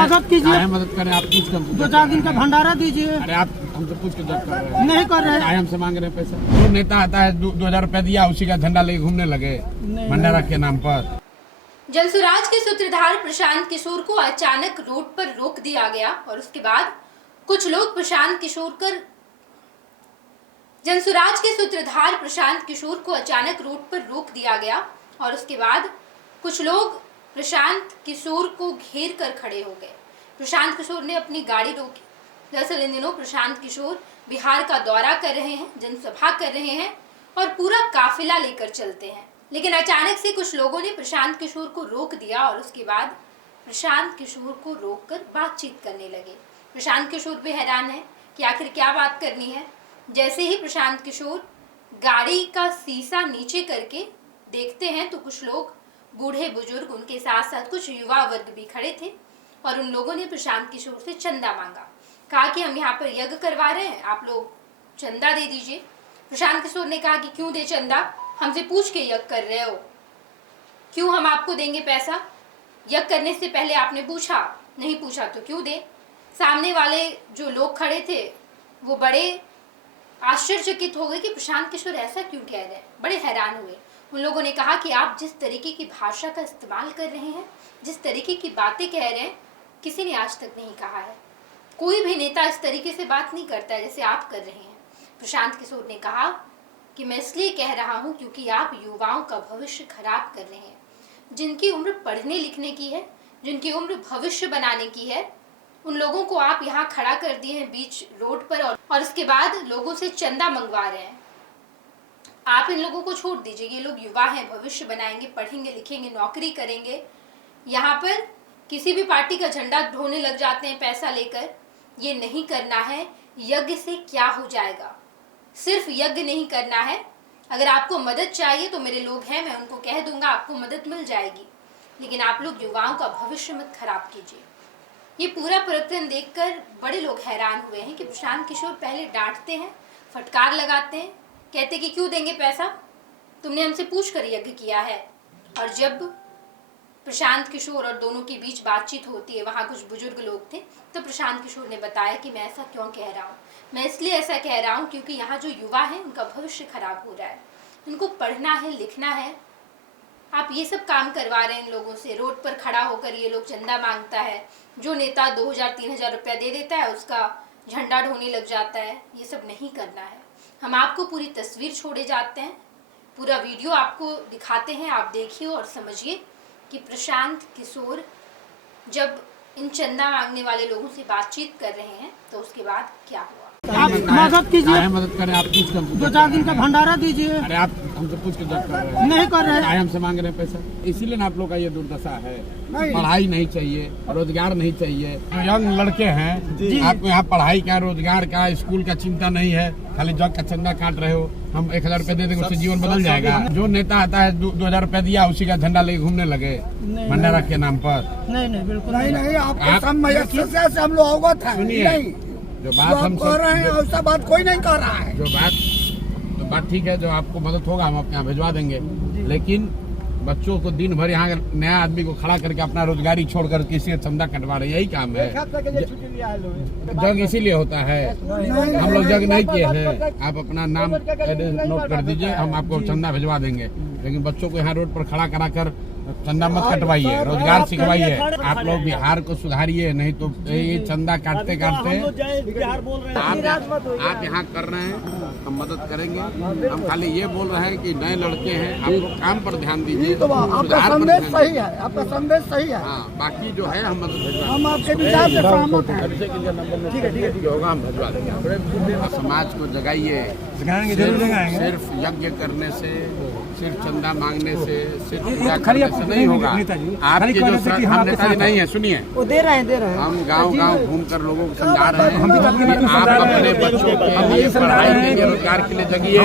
मदद कीजिए, मदद करें। आप पूछ कर 2-4 दिन का भंडारा दीजिए। अरे आप हमसे पूछ के जब कर रहे हैं, नहीं कर रहे हैं। हमसे मांग रहे हैं पैसा। जो नेता आता है 2000 रुपया दिया, उसी का झंडा लेके घूमने लगे भंडारा के नाम पर। जनसुराज के सूत्रधार प्रशांत किशोर को अचानक रोड पर रोक दिया गया और उसके बाद कुछ लोग जनसुराज के सूत्रधार प्रशांत किशोर को अचानक रोड पर रोक दिया गया और उसके बाद कुछ लोग प्रशांत किशोर को घेर कर खड़े हो गए। प्रशांत किशोर ने अपनी गाड़ी रोकी। दरअसल इन दिनों प्रशांत किशोर बिहार का दौरा कर रहे हैं, जनसभा कर रहे हैं और पूरा काफिला लेकर चलते हैं, लेकिन अचानक से कुछ लोगों ने प्रशांत किशोर को रोक दिया और उसके बाद प्रशांत किशोर को रोककर बातचीत करने लगे। प्रशांत किशोर भी हैरान है कि आखिर क्या बात करनी है। जैसे ही प्रशांत किशोर गाड़ी का शीशा नीचे करके देखते हैं तो कुछ लोग, बूढ़े बुजुर्ग, उनके साथ साथ कुछ युवा वर्ग भी खड़े थे और उन लोगों ने प्रशांत किशोर से चंदा मांगा। कहा कि हम यहाँ पर यज्ञ करवा रहे हैं, आप लोग चंदा दे दीजिए। प्रशांत किशोर ने कहा कि क्यों दे चंदा, हमसे पूछ के यज्ञ कर रहे हो, क्यों हम आपको देंगे पैसा? यज्ञ करने से पहले आपने पूछा, नहीं पूछा तो क्यों दे? सामने वाले जो लोग खड़े थे वो बड़े आश्चर्यचकित हो गए कि प्रशांत किशोर ऐसा क्यों कह रहे हैं, बड़े हैरान हुए। उन लोगों ने कहा कि आप जिस तरीके की भाषा का इस्तेमाल कर रहे हैं, जिस तरीके की बातें कह रहे हैं, किसी ने आज तक नहीं कहा है। कोई भी नेता इस तरीके से बात नहीं करता है जैसे आप कर रहे हैं। प्रशांत किशोर ने कहा कि मैं इसलिए कह रहा हूं क्योंकि आप युवाओं का भविष्य खराब कर रहे हैं। जिनकी उम्र पढ़ने लिखने की है, जिनकी उम्र भविष्य बनाने की है, उन लोगों को आप यहाँ खड़ा कर दिए हैं बीच रोड पर और उसके बाद लोगों से चंदा मंगवा रहे हैं। आप इन लोगों को छोड़ दीजिए, ये लोग युवा हैं, भविष्य बनाएंगे, पढ़ेंगे लिखेंगे, नौकरी करेंगे। यहाँ पर किसी भी पार्टी का झंडा ढोने लग जाते हैं पैसा लेकर। ये नहीं करना है। यज्ञ से क्या हो जाएगा? सिर्फ यज्ञ नहीं करना है। अगर आपको मदद चाहिए तो मेरे लोग हैं, मैं उनको कह दूंगा, आपको मदद मिल जाएगी। लेकिन आप लोग युवाओं का भविष्य मत खराब कीजिए। ये पूरा प्रकरण देखकर बड़े लोग हैरान हुए हैं कि प्रशांत किशोर पहले डांटते हैं, फटकार लगाते हैं, कहते कि क्यों देंगे पैसा, तुमने हमसे पूछ कर यज्ञ किया है। और जब प्रशांत किशोर और दोनों के बीच बातचीत होती है, वहाँ कुछ बुजुर्ग लोग थे, तो प्रशांत किशोर ने बताया कि मैं ऐसा क्यों कह रहा हूँ। मैं इसलिए ऐसा कह रहा हूँ क्योंकि यहाँ जो युवा हैं उनका भविष्य खराब हो रहा है, उनको पढ़ना है, लिखना है। आप ये सब काम करवा रहे हैं इन लोगों से। रोड पर खड़ा होकर ये लोग चंदा मांगता है, जो नेता 2000-3000 रुपया दे देता है उसका झंडा ढोने लग जाता है। ये सब नहीं करना है। हम आपको पूरी तस्वीर छोड़े जाते हैं, पूरा वीडियो आपको दिखाते हैं, आप देखिए और समझिए कि प्रशांत किशोर जब इन चंदा मांगने वाले लोगों से बातचीत कर रहे हैं तो उसके बाद क्या हुआ। आप मदद कीजिए, मदद करें। आप पूछ कर 2-4 दिन का भंडारा दीजिए। अरे आप हमसे पूछ के जब कर रहे हैं, नहीं कर रहे हैं। हमसे मांग रहे हैं पैसा। इसीलिए ना आप लोग का ये दुर्दशा है। पढ़ाई नहीं चाहिए, रोजगार नहीं चाहिए। जो यंग लड़के हैं, आपको यहाँ पढ़ाई का, रोजगार का, स्कूल का चिंता नहीं है, खाली जग का चंदा काट रहे हो। हम 1000 रुपया दे देंगे, उससे जीवन बदल जाएगा। जो नेता आता है 2000 रुपया दिया, उसी का झंडा लेके घूमने लगे भंडारा के नाम पर। नहीं बिल्कुल नहीं। आपको हम लोग अवगत है। सुनिए, जो बात हम कह रहे हैं ऐसा बात कोई नहीं कर रहा है। जो बात ठीक है, जो आपको मदद होगा हम आपके यहाँ भिजवा देंगे। लेकिन बच्चों को दिन भर यहाँ नया आदमी को खड़ा करके अपना रोजगारी छोड़कर किसी चंदा कटवा रहे, यही काम है। जग इसीलिए होता है, हम लोग जग नहीं किए हैं। आप अपना नाम नोट कर दीजिए, हम आपको चंदा भिजवा देंगे। लेकिन बच्चों को यहाँ रोड पर खड़ा करा कर चंदा मत कटवाइए, रोजगार सिखवाइए। आप लोग बिहार को सुधारिए, नहीं तो ये चंदा काटते काटते आप यहाँ कर रहे हैं, हम मदद करेंगे। हम खाली ये बोल रहे हैं कि नए लड़के हैं, आप लोग काम पर ध्यान दीजिए। तो आपका संदेश सही है, आपका संदेश सही है। हाँ, बाकी जो है हम मदद, हम आपके विचार से सहमत हैं। ठीक है, होगा हम भिजवा देंगे। समाज को जगाइए। सिर्फ यज्ञ करने से, सिर्फ चंदा मांगने से, सिर्फ पूजा करने से नहीं होगा। आपके जो हम नेताजी नहीं है, सुनिए, वो दे रहे हैं। हम गांव-गांव घूमकर लोगों को समझा रहे हैं कि आप अपने बच्चों के लिए, पढ़ाई के लिए, रोजगार के लिए जगिए।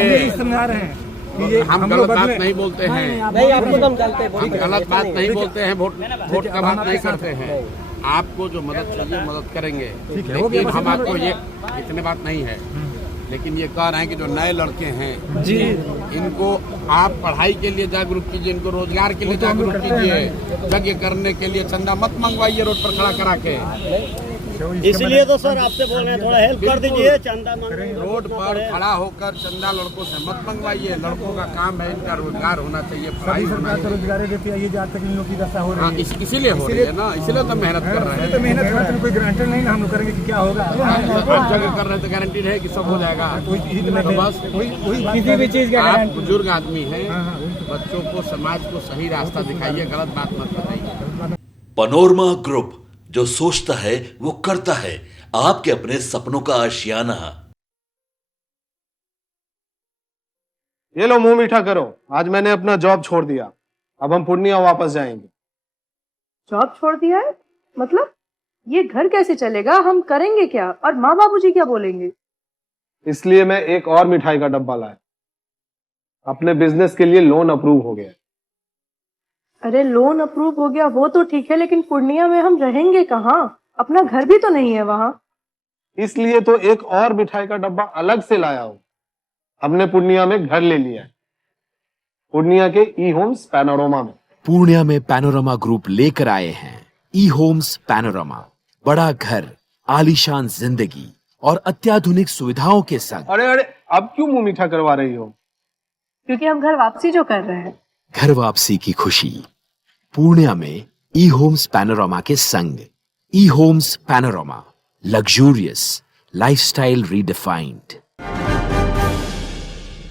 हम गलत बात नहीं बोलते हैं, हम गलत बात नहीं बोलते हैं, वोट का बात नहीं करते हैं। आपको जो मदद चाहिए मदद करेंगे, लेकिन हम आपको ये इतने बात नहीं है। लेकिन ये कह रहे हैं कि जो नए लड़के हैं जी, इनको आप पढ़ाई के लिए जागरूक कीजिए, इनको रोजगार के लिए जागरूक कीजिए, यज्ञ करने के लिए चंदा मत मंगवाइए रोड पर खड़ा करा के। इसलिए तो सर आपसे बोल रहे हैं, थोड़ा हेल्प कर दीजिए, चंदा मांग रहे हैं। रोड पर खड़ा होकर चंदा लड़कों से मत मंगवाइए, लड़कों का काम है, इनका रोजगार होना चाहिए, पढ़ाई होना चाहिए। रोजगार देती है, ये आज तक इन लोग की दशा हो रही है। इसीलिए हो रही है ना, इसीलिए तो मेहनत कर रहे हैं। तो मेहनत करते हैं, कोई गारंटी नहीं ना हम लोग करेंगे कि क्या होगा। आप जगह कर रहे हैं तो गारंटी है कि सब हो जाएगा। तो बस किसी भी चीज का आप बुजुर्ग आदमी हैं, बच्चों को, समाज को सही रास्ता दिखाइए, गलत बात मत बताइए। पनोरमा ग्रुप, जो सोचता है वो करता है, आपके अपने सपनों का आशियाना। ये लो मुंह मीठा करो, आज मैंने अपना जॉब छोड़ दिया, अब हम पूर्णिया वापस जाएंगे। जॉब छोड़ दिया है? मतलब ये घर कैसे चलेगा? हम करेंगे क्या? और माँ बाबूजी क्या बोलेंगे? इसलिए मैं एक और मिठाई का डब्बा लाया, अपने बिजनेस के लिए लोन अप्रूव हो गया। अरे लोन अप्रूव हो गया वो तो ठीक है, लेकिन पूर्णिया में हम रहेंगे कहाँ? अपना घर भी तो नहीं है वहाँ। इसलिए तो एक और मिठाई का डब्बा अलग से लाया हूँ। हमने पूर्णिया में घर ले लिया है, पूर्णिया के ई होम्स पैनोरमा में। पूर्णिया में पैनोरमा ग्रुप लेकर आए हैं ई होम्स पैनोरमा, बड़ा घर, आलीशान जिंदगी और अत्याधुनिक सुविधाओं के संग। अरे अरे, अब क्यों मुंह मीठा करवा रही हो? क्योंकि हम घर वापसी जो कर रहे हैं। घर वापसी की खुशी पूर्णिया में ई होम्स पैनोरमा के संग। ई homes panorama, luxurious lifestyle redefined.